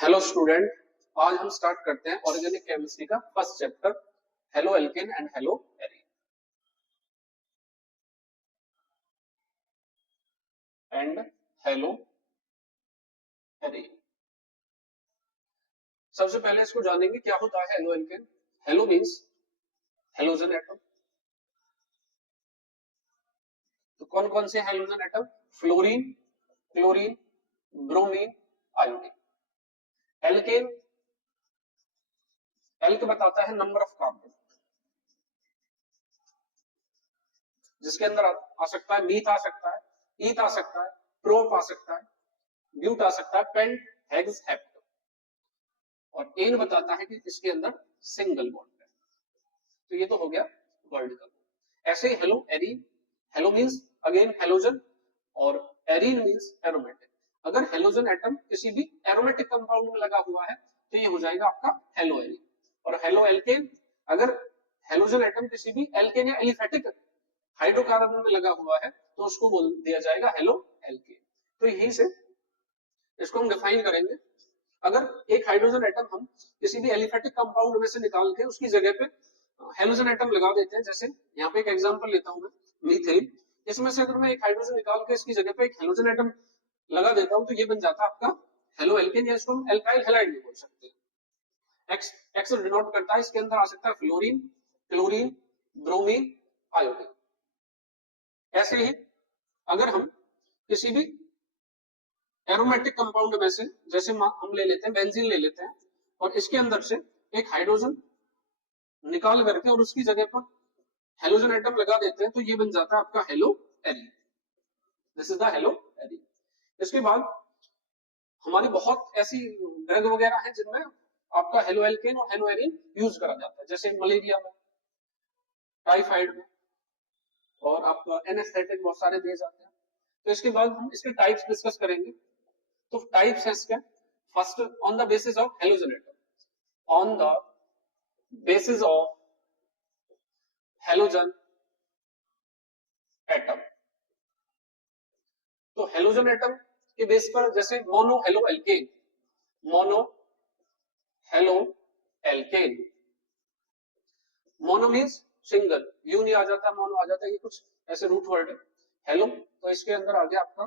Hello student, आज हम start करते हैं ऑर्गेनिक केमिस्ट्री का first chapter, haloalkane and haloarene and haloarene. सबसे पहले इसको जानेंगे क्या होता है haloalkane. Halo means halogen atom. तो कौन कौन से halogen atom? Fluorine, chlorine, bromine, iodine. Alkane, alk बताता है नंबर ऑफ कार्बन, जिसके अंदर आ सकता है मीथ, आ सकता है ईथ, आ सकता है प्रोप, आ सकता है ब्यूट, आ सकता है पेंट, हेक्स, हेप्ट। और एन बताता है कि इसके अंदर सिंगल बॉन्ड है। तो ये तो हो गया वर्ल्ड का। ऐसे ही haloarene, halo means again halogen और एरीन मींस एरोमेटिक। अगर हेलोजन एटम किसी भी एरोमेटिक कंपाउंड में लगा हुआ है तो ये हो जाएगा आपका हेलो एरीन। और हेलो एल्केन, अगर हेलोजन एटम किसी भी एल्केन या एलिफेटिक हाइड्रोकार्बन में लगा हुआ है तो उसको बोल दिया जाएगा हेलो एल्केन। तो यही से इसको हम डिफाइन करेंगे। अगर एक हाइड्रोजन एटम हम किसी भी एलिफेटिक कंपाउंड में से निकाल के उसकी जगह पे हेलोजन एटम लगा देते हैं, जैसे यहाँ पे एक एग्जांपल लेता हूं मैं, मीथेन। इसमें से अगर मैं एक हाइड्रोजन निकाल के इसकी जगह पे एक हेलोजन एटम लगा देता हूं तो ये बन जाता है आपका हेलो एल्केन, या इसको हम एल्काइल हैलाइड भी बोल सकते हैं। एक्स एक्स डिनोट करता है, इसके अंदर आ सकता है फ्लोरीन, क्लोरीन, ब्रोमीन, आयोडीन। ऐसे ही अगर हम किसी भी एरोमेटिक कंपाउंड में से, जैसे हम ले लेते हैं बेंजीन ले लेते हैं, और इसके अंदर से एक हाइड्रोजन निकाल करके और उसकी जगह पर हेलोजन एटम लगा देते हैं तो ये बन जाता है आपका hello arene. This is the hello arene. इसके बाद हमारी बहुत ऐसी ड्रग वगैरह हैं जिनमें आपका हेलो एल्केन और हेलो एरीन यूज करा जाता है, जैसे मलेरिया में, टाइफाइड में, और आपका एनेस्थेटिक बहुत सारे दिए जाते हैं। तो इसके बाद हम इसके टाइप्स डिस्कस करेंगे। तो टाइप्स है इसके, first on the basis of halogen atom, on the basis of halogen atom. तो हेलोजन एटम के बेस पर जैसे mono halo alkane, mono halo alkane. Mono means single, you नहीं आ जाता, मोनो आ जाता है, ये कुछ ऐसे रूट वर्ड है। हेलो तो इसके अंदर आ गया आपका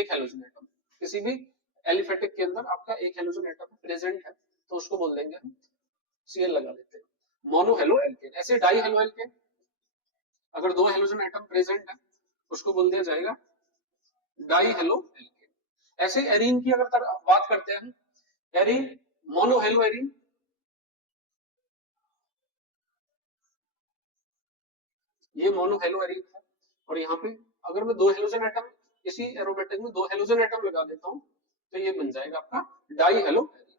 एक हेलोजन एटम, किसी भी एलिफेटिक के अंदर आपका एक हेलोजन एटम प्रेजेंट है तो उसको बोल देंगे हम, सीएल लगा देते हैं, मोनो हेलो एल्केन। ऐसे डाई हेलो एल्केन, अगर दो हेलोजन एटम प्रेजेंट है उसको बोल दिया जाएगा डाई हेलो एल्केन। ऐसे एरीन की अगर बात करते हैं हम, एरीन, मोनो हेलो एरीन, ये मोनो हेलो एरीन है। और यहाँ पे अगर मैं दो हेलोजन एटम, इसी एरोमेटिक में दो हेलोजन एटम लगा देता हूँ तो ये बन जाएगा आपका डाई हेलो एरीन।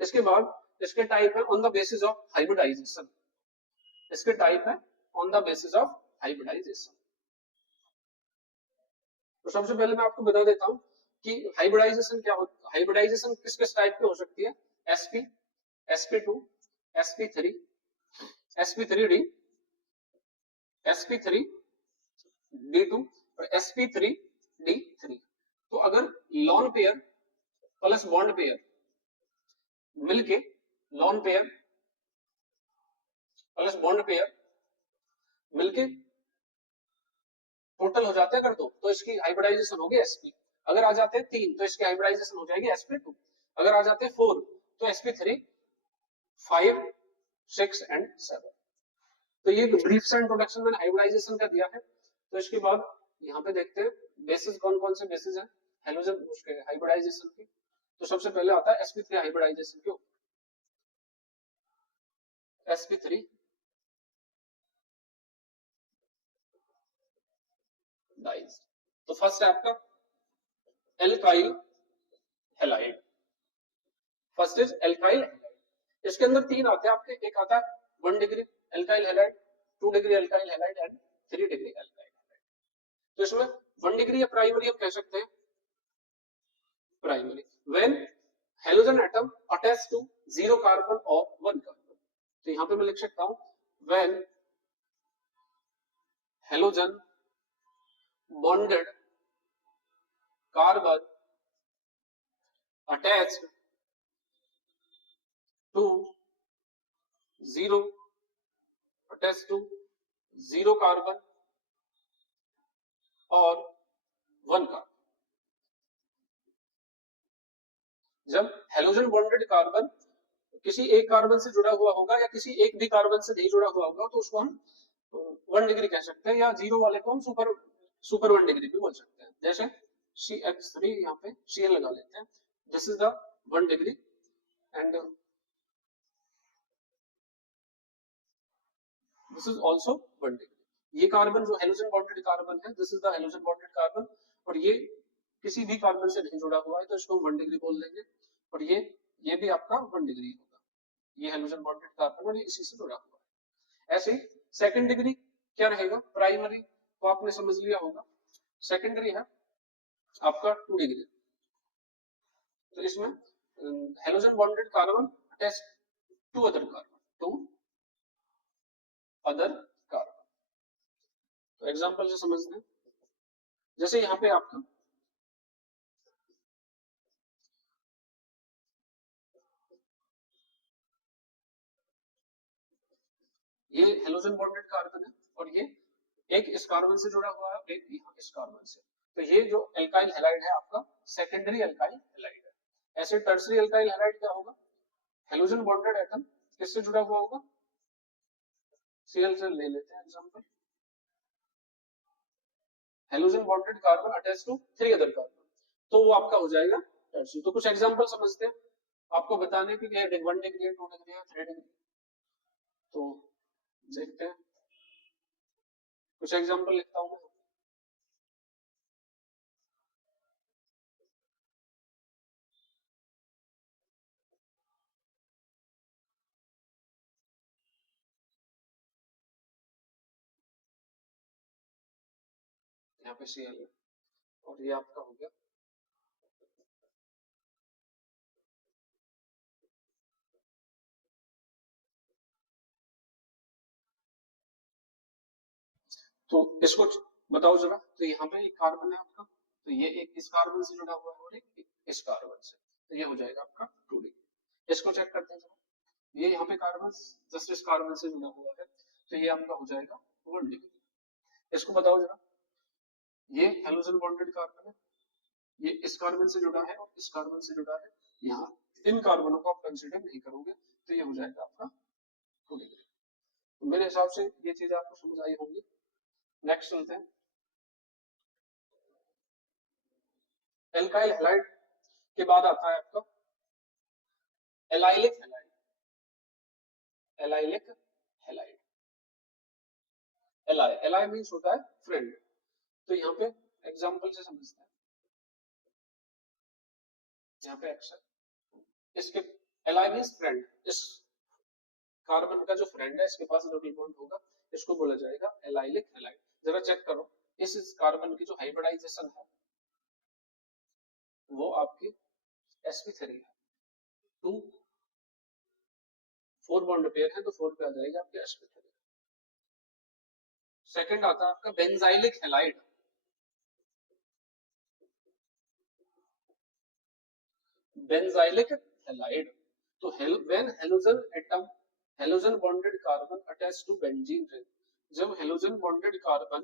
इसके बाद इसके टाइप है on the basis of hybridization, इसके टाइप है on the basis of hybridization. तो सबसे पहले मैं आपको बता देता हूँ कि हाइब्रिडाइजेशन क्या होता है। हाइब्रिडाइजेशन किस किस टाइप पे हो सकती है? sp, sp2, sp3, sp3d, sp3d2 और sp3d3। तो अगर lone pair plus bond pair मिलके, lone pair plus bond pair मिलके टोटल हो जाते हैं अगर दो, तो इसकी हाइब्रिडाइजेशन होगी sp। अगर आ जाते हैं तीन तो इसकी हाइब्रिडाइजेशन हो जाएगी sp2। अगर आ जाते हैं फोर तो sp3, 5, 6 एंड 7। तो ये ब्रीफ सा इंट्रोडक्शन मैंने हाइब्रिडाइजेशन का दिया है। तो इसके बाद यहाँ पे देखते हैं बेसिस कौन कौन से बेसिस हैं हेलोजन उसके हाइब्रिडाइजेशन की। तो सबसे पहले आता है sp3 हाइब्रिडाइजेशन क्यों, sp3 डाइज। तो फर्स्ट है आपका alkyl halide, first is alkyl halide. इसके अंदर तीन आते हैं आपके, एक आता है 1 degree alkyl halide, 2 degree alkyl halide and 3 degree alkyl halide. तो इसमें 1 डिग्री या प्राइमरी हम कह सकते हैं, primary when halogen atom attach to 0 carbon और 1 कार्बन। तो यहां पे मैं लिख सकता हूं when halogen bonded carbon attached to zero attach to zero carbon और वन कार्बन। जब हेलोजन बॉन्डेड कार्बन किसी एक कार्बन से जुड़ा हुआ होगा या किसी एक भी कार्बन से नहीं जुड़ा हुआ होगा तो उसको हम 1 डिग्री कह सकते हैं, या जीरो वाले को हम सुपर 1 डिग्री भी बोल सकते हैं। जैसे CH3 यहाँ पे Cl लगा लेते हैं, this is the 1 degree and this is also 1 degree. ये कार्बन जो हेलोजन बॉन्डेड कार्बन है, this is the halogen bonded carbon, और ये किसी भी कार्बन से नहीं जुड़ा हुआ है तो इसको 1 डिग्री बोल देंगे। और ये भी आपका 1 डिग्री होगा, ये हेलोजन बॉन्डेड कार्बन और ये इसी से जुड़ा हुआ है। ऐसे ही सेकंड डिग्री क्या रहेगा, प्राइमरी को आपने समझ लिया होगा, सेकेंडरी है आपका 2 डिग्री। तो इसमें halogen bonded carbon attach to other carbon, to other carbon. तो एग्जांपल से समझते हैं, जैसे यहाँ पे आपका ये हेलोजन बॉन्डेड कार्बन है और ये एक इस कार्बन से जुड़ा हुआ है, एक यहाँ इस कार्बन से। तो ये जो एल्काइल हैलाइड है आपका सेकेंडरी एल्काइल हैलाइड है। ऐसे टर्सरी एल्काइल हैलाइड क्या होगा, हेलोजन बॉन्डेड एटम किससे जुड़ा हुआ होगा, Cl से ले लेते हैं example, halogen bonded carbon attach to 3 other carbon, तो वो आपका हो जाएगा टर्सरी। तो कुछ एग्जांपल समझते हैं आपको बताने के लिए, 1 डिग्री 2 डिग्री 3 डिग्री। तो देखते हैं, कुछ एग्जांपल लिखता हूं मैं। यहाँ पे Cl है और ये आपका हो गया तो इसको बताओ जरा। तो यहाँ पे एक कार्बन है आपका, तो ये एक इस कार्बन से जुड़ा हुआ है और एक इस कार्बन से, तो ये हो जाएगा आपका 2 डिग्री। इसको चेक करते हैं जरा, ये यहाँ पे कार्बन जस्ट इस कार्बन से जुड़ा हुआ है, तो ये आपका हो जाएगा 1 डिग्री। इसको बताओ जरा, ये हेलोजन बॉन्डेड कार्बन है, ये इस कार्बन से जुड़ा है और इस कार्बन से जुड़ा है, यहाँ इन कार्बनों को आप कंसिडर नहीं करोगे, तो ये हो जाएगा आपका 2 डिग्री। तो मेरे हिसाब से ये चीज आपको समझ आई होंगी। नेक्स्ट चलते हैं, एल्काइल हैलाइड के बाद आता है आपका allylic halide. Allylic halide, ally means होता है फ्रेंड। तो यहाँ पे एग्जांपल से समझते हैं, यहाँ पे एक्शन इसके एलाई मींस फ्रेंड, इस कार्बन का जो फ्रेंड है इसके पास डबल बॉन्ड होगा, इसको बोला जाएगा एलाइलिक हैलाइड। जरा चेक करो, इस कार्बन की जो हाइब्रिडाइजेशन है वो आपकी sp3 है, 2 4 बॉन्ड पेयर है तो 4 पे आ जाएगा आपके sp3। सेकंड आता है आपका बेंजाइलिक हैलाइड। बेंजाइलिक हैलाइड, तो when halogen atom halogen bonded carbon attach to benzene ring, जब halogen bonded carbon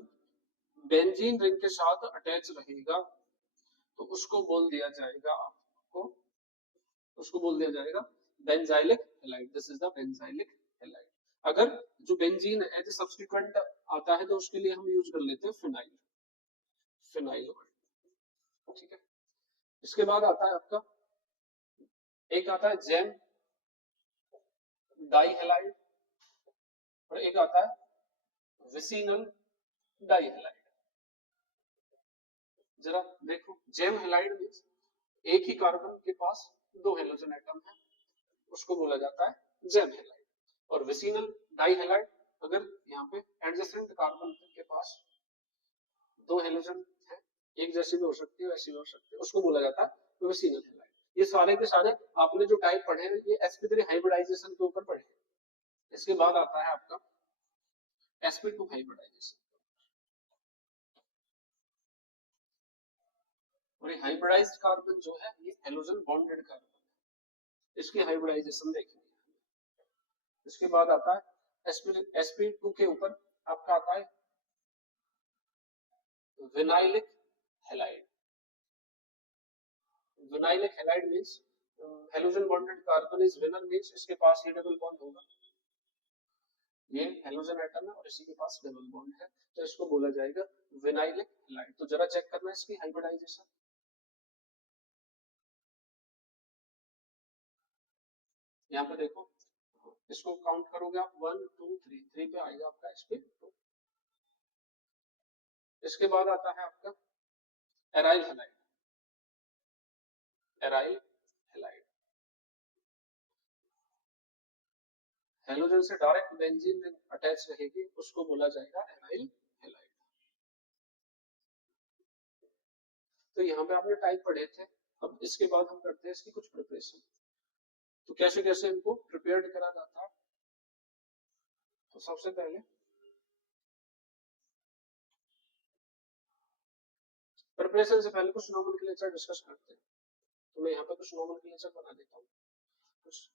benzene ring के साथ अटैच रहेगा तो उसको बोल दिया जाएगा आपको, उसको बोल दिया जाएगा benzylic halide, this is the benzylic halide. अगर जो बेंजीन एज ए सब्स्टिट्यूएंट आता है तो उसके लिए हम यूज कर लेते हैं फिनाइल, फिनाइल ऑयल, ठीक है। इसके बाद आता है आपका, एक आता है जेम डाई हैलाइड और एक आता है विसिनल डाई हैलाइड। जरा देखो, जेम हैलाइड मींस एक ही कार्बन के पास 2 हेलोजन एटम है, उसको बोला जाता है जेम हैलाइड। और विसिनल डाई हैलाइड, अगर यहाँ पे एडजेसेंट कार्बन के पास 2 हेलोजन है, एक जैसी भी हो सकती है वैसी भी हो सकती है, उसको बोला जाता है विसिनल हैलाइड। ये सारे के सारे आपने जो टाइप पढ़े हैं ये sp3 हाइब्रिडाइजेशन के ऊपर पढ़े हैं। इसके बाद आता है आपका sp2 हाइब्रिडाइजेशन, और ये हाइब्रिडाइज्ड कार्बन जो है ये हेलोजन बॉन्डेड कार्बन है, इसकी हाइब्रिडाइजेशन देखेंगे। इसके बाद आता है sp2 के ऊपर आपका आता है vinylic halide. Vinylic halide means halogen bonded carbon is winner, means इसके पास ये डबल बॉन्ड होगा, ये हेलोजन एटम है और इसी के पास डबल बॉन्ड है, तो इसको बोला जाएगा विनाइलिक हैलाइड। तो जरा चेक करना इसकी हाइब्रिडाइजेशन। यहाँ पे देखो, इसको काउंट करोगे आप 1 2 3, 3 पे आएगा आपका sp2। इसके बाद आता है आपका aryl halide. Aryl halide halogen से डायरेक्ट बेंजीन रिंग अटैच रहेगी, उसको बोला जाएगा एराइल हैलाइड। तो यहाँ पे आपने टाइप पढ़े थे। अब इसके बाद हम करते हैं इसकी कुछ प्रिपरेशन। तो कैसे कैसे इनको प्रिपेयर्ड करा जाता है। तो सबसे पहले प्रिपरेशन से पहले कुछ नोमेनक्लेचर डिस्कस करते हैं। तो मैं यहाँ पे कुछ नोमेनक्लेचर बना देता हूँ कुछ।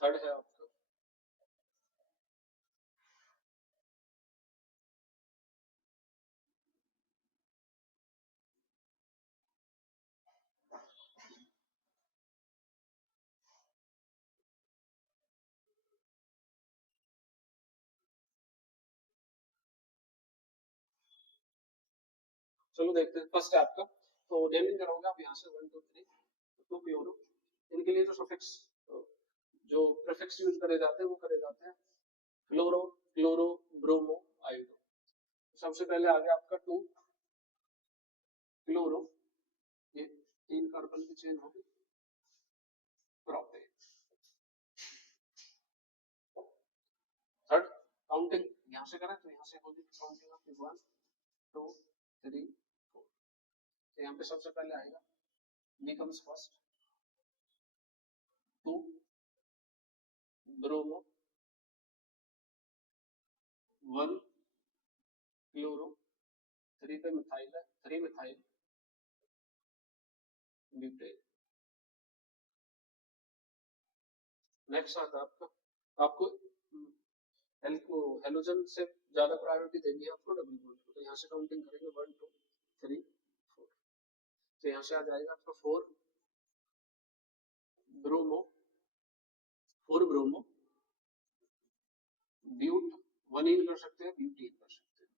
थर्ड है आपका चलो देखते हैं। फर्स्ट है आपका, तो नेमिंग करोगे आप यहाँ से 1 2 3 टू प्योरो। इनके लिए जो सफिक्स जो प्रीफिक्स यूज करे जाते हैं वो करे जाते हैं फ्लोरो, क्लोरो, ब्रोमो, आयोडो। सबसे पहले आ गया आपका 2 क्लोरो, ये 3 कार्बन की चेन होगी, प्रोपेन। थर्ड काउंटिंग यहाँ से करें तो यहाँ से होगी काउंटिंग आपकी 1 2 3 4। तो यहाँ पे सबसे पहले आएगा B comes first, 2 bromo, 1 chloro, 3 पे मिथाइल है, 3 मिथाइल ब्यूटेन। नेक्स्ट आता है आपका, आपको हेलोजन से ज्यादा प्रायोरिटी देनी है आपको डबल बॉन्ड को। तो यहाँ से काउंटिंग करेंगे 1 2 3 4। तो यहाँ से आ जाएगा आपका 4 ब्रोमो, 4 ब्रोमो, ब्यूट 1 इन कर सकते हैं, ब्यूटीन कर सकते हैं,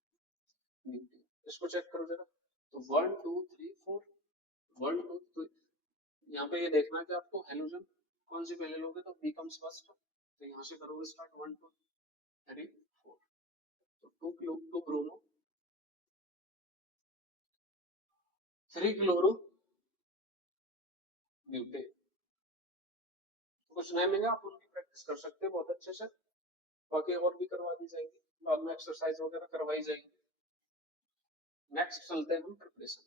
ब्यूटीन। इसको चेक करो जरा। तो 1 2 3 4 1 2 3। यहाँ पे ये देखना है कि आपको हेलोजन कौन सी पहले लोगे, तो बी कम्स फर्स्ट। तो यहाँ से करोगे स्टार्ट 1 2 3 4। तो 2 ब्रोमो, 3 क्लोरो, ब्यूटेन। तो कुछ नए मिलेगा आप उनकी प्रैक्टिस कर सकते हैं बहुत अच्छे से। बाकी और भी करवा दी जाएगी, बाद में एक्सरसाइज वगैरह करवाई जाएगी। नेक्स्ट चलते हैं हम प्रिपरेशन।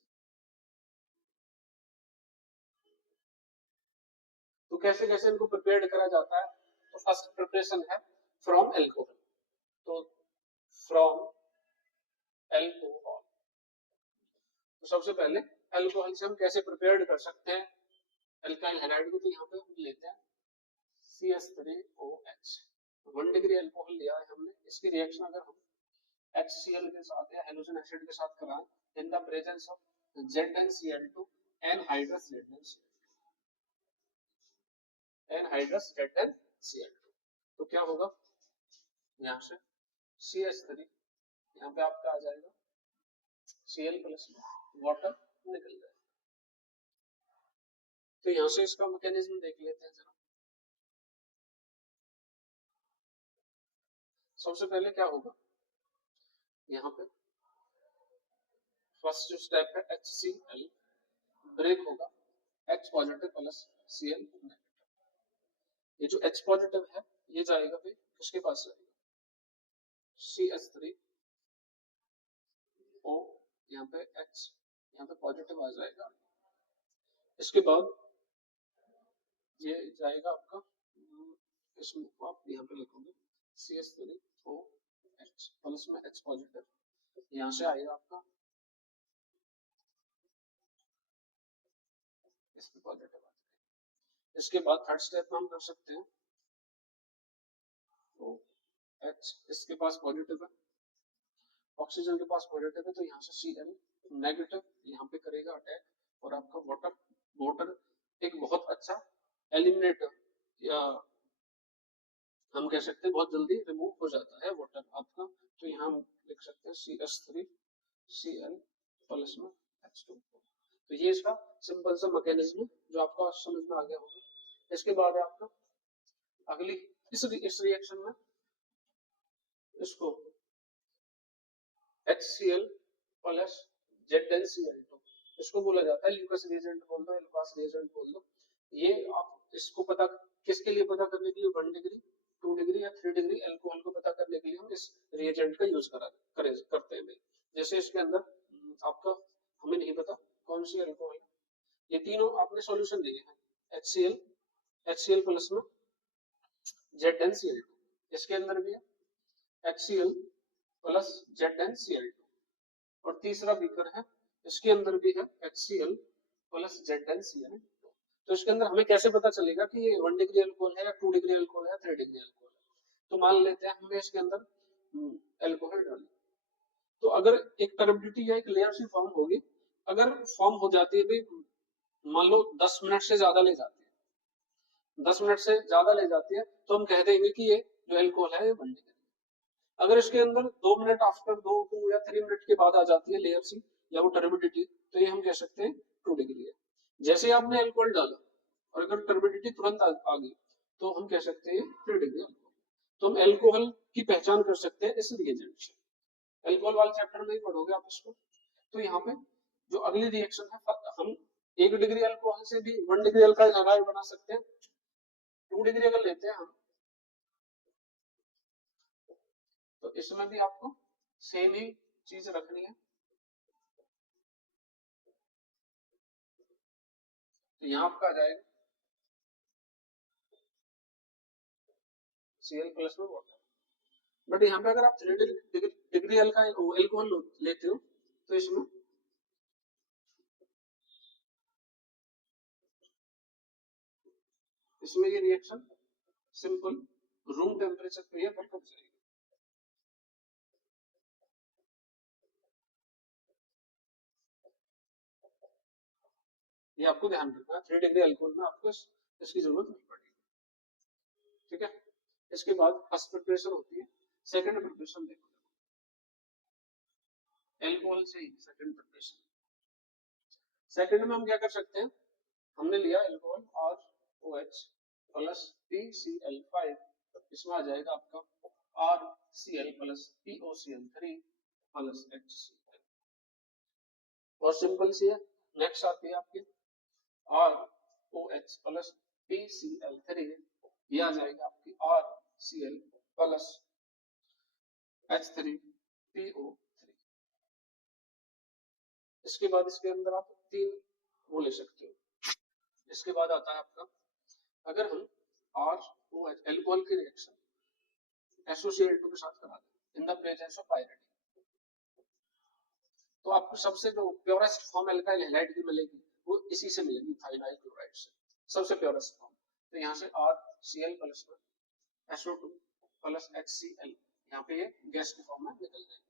तो कैसे कैसे इनको प्रिपेयर्ड करा जाता है। तो फर्स्ट प्रिपरेशन है फ्रॉम एल्कोहल। तो फ्रॉम एल्कोहल, तो सबसे पहले एल्कोहल से हम कैसे प्रिपेयर्ड कर सकते हैं एल्काइल हैलाइड को। तो यहाँ पे हम लेते हैं CH3OH, 1 डिग्री एल्कोहल लिया है हमने। इसकी रिएक्शन अगर हम HCl के साथ या हेलोजन एसिड के साथ कराएं in the presence of ZnCl2 anhydrous ZnCl2, तो क्या होगा, यहाँ से CH3, यहाँ पे आपका आ जाएगा Cl प्लस वाटर निकल जाएगा। तो यहाँ से इसका मैकेनिज्म देख लेते हैं जरा। सबसे पहले क्या होगा, यहाँ पे फर्स्ट जो स्टेप है HCl ब्रेक होगा, H positive plus Cl negative. ये जो H पॉजिटिव है ये जाएगा फिर किसके पास जाएगा, CH3O, यहाँ पे H, यहाँ पे पॉजिटिव आ जाएगा। इसके बाद ये जाएगा आपका, इसमें आप यहाँ पे लिखोगे CH3OH प्लस में H पॉजिटिव, यहाँ से आएगा आपका इसमें पॉजिटिव आ जाएगा। इसके बाद थर्ड स्टेप में हम कर सकते हैं OH, इसके पास पॉजिटिव है, ऑक्सीजन के पास पॉजिटिव है, तो यहाँ से Cl नेगेटिव यहाँ पे करेगा अटैक, और आपका वाटर एक बहुत अच्छा एलिमिनेटर, या हम कह सकते हैं बहुत जल्दी रिमूव हो जाता है वाटर आपका। तो यहाँ हम लिख सकते हैं CH3Cl प्लस में H2। तो ये इसका सिंपल सा मैकेनिज्म जो आपको समझ में आ गया होगा। इसके बाद है आपका अगली इस रिएक्शन में इसको HCl प्लस ZnCl2, इसको बोला जाता है ल्यूकस रिएजेंट बोल दो, लुकास रिएजेंट बोल दो। ये आप इसको पता किसके लिए पता करने के लिए 1 डिग्री 2 डिग्री या 3 डिग्री अल्कोहल को पता करने के लिए हम इस रिएजेंट का यूज करते हैं। जैसे इसके अंदर आपका हमें नहीं पता कौन सी अल्कोहल है, ये तीनों आपने सॉल्यूशन दिए हैं HCl प्लस में ZnCl2, इसके अंदर भी है HCl प्लस ZnCl2, और तीसरा बीकर है इसके अंदर भी है HCl प्लस ZnCl2। तो इसके अंदर हमें कैसे पता चलेगा कि ये 1 डिग्री अल्कोहल है या 2 डिग्री अल्कोहल है या 3 डिग्री अल्कोहल है। तो मान लेते हैं हमने इसके अंदर अल्कोहल डाली, तो अगर एक टर्बिडिटी या एक लेयर सी फॉर्म होगी, अगर फॉर्म हो जाती है भाई मान लो 10 मिनट से ज्यादा ले जाती है, 10 मिनट से ज्यादा ले जाती है, तो हम कह देंगे कि ये जो अल्कोहल है ये 1 डिग्री। अगर इसके अंदर 2 मिनट आफ्टर 2 या 3 मिनट के बाद आ जाती है लेयर सी या वो टर्बिडिटी, तो ये हम कह सकते हैं 2 डिग्री है। जैसे आपने अल्कोहल डाला और अगर टर्बिडिटी तुरंत आ गई तो हम कह सकते हैं 3 डिग्री अल्कोहल। तो हम अल्कोहल की पहचान कर सकते हैं इस रिएजेंट से, अल्कोहल वाले चैप्टर में ही पढ़ोगे आप इसको। तो यहाँ पे जो अगली रिएक्शन है, हम 1 डिग्री अल्कोहल से भी 1 डिग्री अल्कोहल हैलाइड बना सकते हैं। 2 डिग्री अगर लेते हैं हम, तो इसमें भी आपको सेम ही चीज रखनी है। तो यहाँ आपका आ जाएगा Cl प्लस में वाटर, बट यहाँ पे अगर आप 3 डिग्री अल्कोहल लेते हो तो इसमें ये रिएक्शन सिंपल रूम टेम्परेचर पे ही कर जाएगी। ये आपको ध्यान रखना है, 3 डिग्री अल्कोहल में आपको इसकी जरूरत नहीं पड़ेगी, ठीक है। इसके बाद फर्स्ट प्रिपरेशन होती है, सेकंड प्रिपरेशन देखो अल्कोहल से ही सेकंड प्रिपरेशन। सेकंड में हम क्या कर सकते हैं, हमने लिया अल्कोहल ROH प्लस PCl5, इसमें आ जाएगा आपका RCl plus POCl3 plus HCl। बहुत सिंपल सी है। नेक्स्ट आती है आपकी ROH प्लस PCl3, ये आ जाएगा आपकी RCl प्लस H3PO3। इसके बाद इसके अंदर आप 3 वो ले सकते हो। इसके बाद आता है आपका, अगर हम ROH अल्कोहल की रिएक्शन SOCl2 के साथ करा दें इन द प्रेजेंस ऑफ पायरिडिन, तो आपको सबसे जो प्योरेस्ट फॉर्म एल्काइल हैलाइड की मिलेगी वो इसी से मिलेगी, थाइनाइल क्लोराइड से, सबसे प्योरेस्ट फॉर्म। तो यहाँ से RCl प्लस में SO2 प्लस HCl, यहाँ पे ये गैस की फॉर्म में निकल जाएगी।